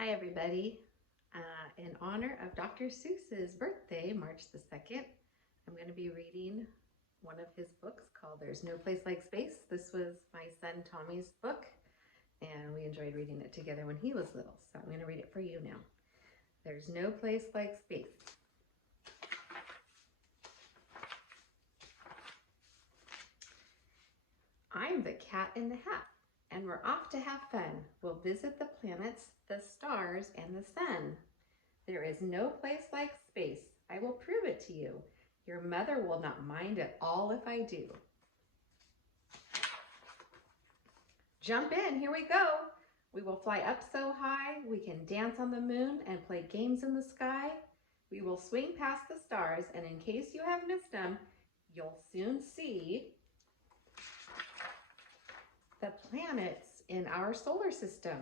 Hi, everybody. In honor of Dr. Seuss's birthday, March the 2nd, I'm going to be reading one of his books called There's No Place Like Space. This was my son Tommy's book, and we enjoyed reading it together when he was little, so I'm going to read it for you now. There's no place like space. I'm the cat in the hat, and we're off to have fun. We'll visit the planets, the stars, and the sun. There is no place like space. I will prove it to you. Your mother will not mind at all if I do. Jump in, here we go. We will fly up so high, we can dance on the moon and play games in the sky. We will swing past the stars, and in case you have missed them, you'll soon see the planets in our solar system.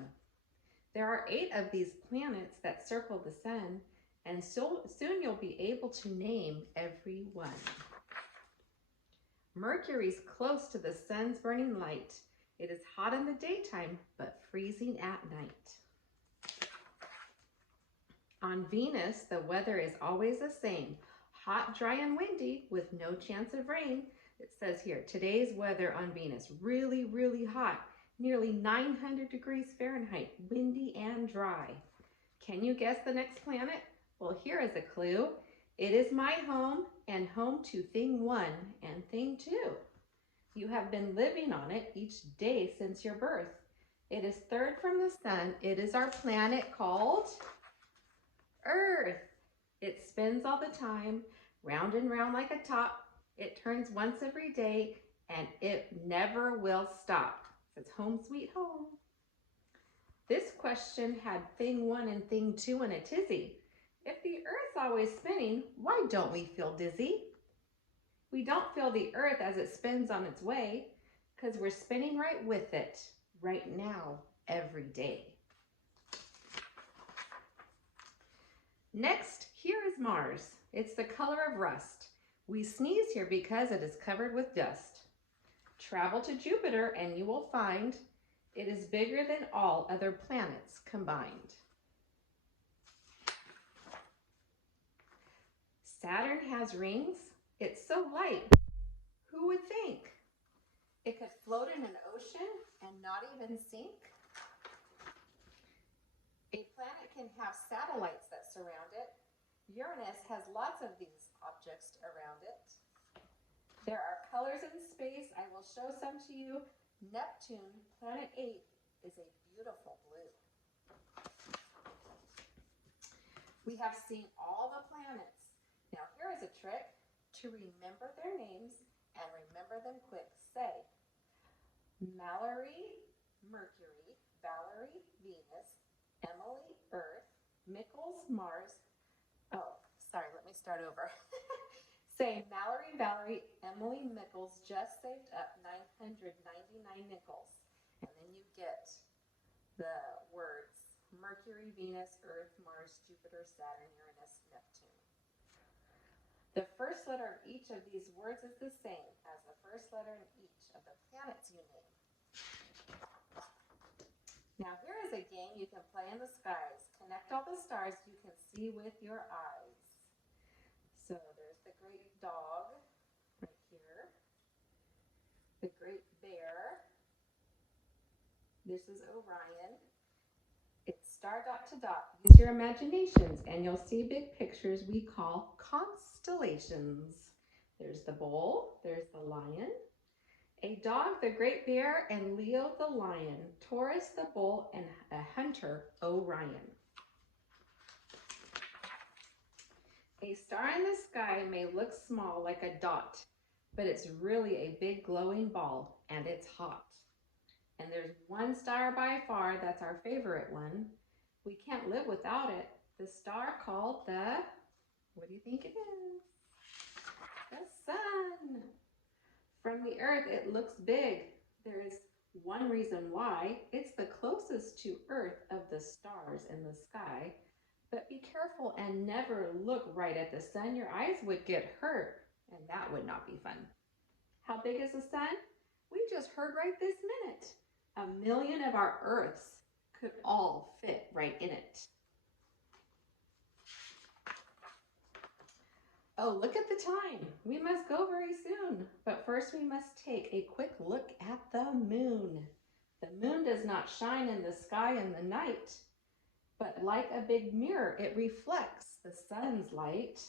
There are 8 of these planets that circle the sun, and soon you'll be able to name every one. Mercury's close to the sun's burning light. It is hot in the daytime, but freezing at night. On Venus, the weather is always the same, hot, dry, and windy with no chance of rain. It says here, today's weather on Venus, really, really hot, nearly 900 degrees Fahrenheit, windy and dry. Can you guess the next planet? Well, here is a clue. It is my home and home to thing 1 and thing 2. You have been living on it each day since your birth. It is third from the sun. It is our planet called Earth. It spins all the time, round and round like a top. It turns once every day, and it never will stop. It's home sweet home. This question had thing 1 and thing 2 in a tizzy. If the Earth's always spinning, why don't we feel dizzy? We don't feel the Earth as it spins on its way, because we're spinning right with it, right now, every day. Next, here is Mars. It's the color of rust. We sneeze here because it is covered with dust. Travel to Jupiter and you will find it is bigger than all other planets combined. Saturn has rings. It's so light. Who would think? It could float in an ocean and not even sink. A planet can have satellites that surround it. Uranus has lots of these objects around it. There are colors in space. I will show some to you. Neptune, planet 8, is a beautiful blue. We have seen all the planets. Now here is a trick to remember their names and remember them quick. Say, Mallory, Mercury, Valerie, Venus, Emily, Earth, Mickles, Mars. Oh, sorry, let me start over. Say, Mallory, Valerie, Emily, Mickles just saved up 999 nickels. And then you get the words Mercury, Venus, Earth, Mars, Jupiter, Saturn, Uranus, Neptune. The first letter of each of these words is the same as the first letter in each of the planets you name. Now here is a game you can play in the skies. Connect all the stars you can see with your eyes. So there's the great dog right here. The great bear. This is Orion. It's star dot to dot. Use your imaginations and you'll see big pictures we call constellations. There's the bull, there's the lion, a dog, the great bear, and Leo the lion, Taurus the bull, and a hunter, Orion. A star in the sky may look small like a dot, but it's really a big glowing ball, and it's hot. And there's one star by far that's our favorite one. We can't live without it. The star called the, what do you think it is? The sun. From the Earth, it looks big. There is one reason why. It's the closest to Earth of the stars in the sky. But be careful and never look right at the sun. Your eyes would get hurt, and that would not be fun. How big is the sun? We just heard right this minute. 1 million of our Earths could all fit right in it. Oh, look at the time. We must go very soon. But first we must take a quick look at the moon. The moon does not shine in the sky in the night, but like a big mirror, it reflects the sun's light.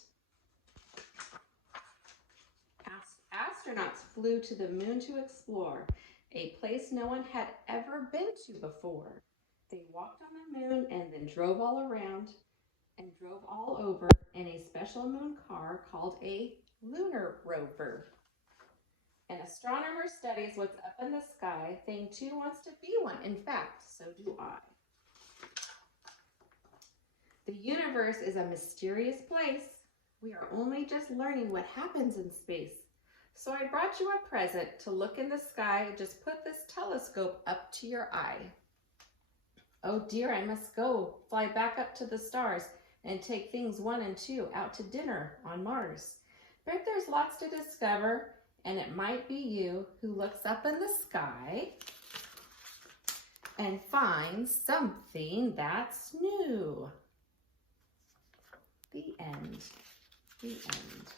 Astronauts flew to the moon to explore, a place no one had ever been to before. They walked on the moon and then drove all around and drove all over in a special moon car called a lunar rover. An astronomer studies what's up in the sky. Thing too wants to be one. In fact, so do I. The universe is a mysterious place. We are only just learning what happens in space. So I brought you a present to look in the sky. Just put this telescope up to your eye. Oh dear, I must go. Fly back up to the stars and take things 1 and 2 out to dinner on Mars. But there's lots to discover, and it might be you who looks up in the sky and finds something that's new. The end. The end.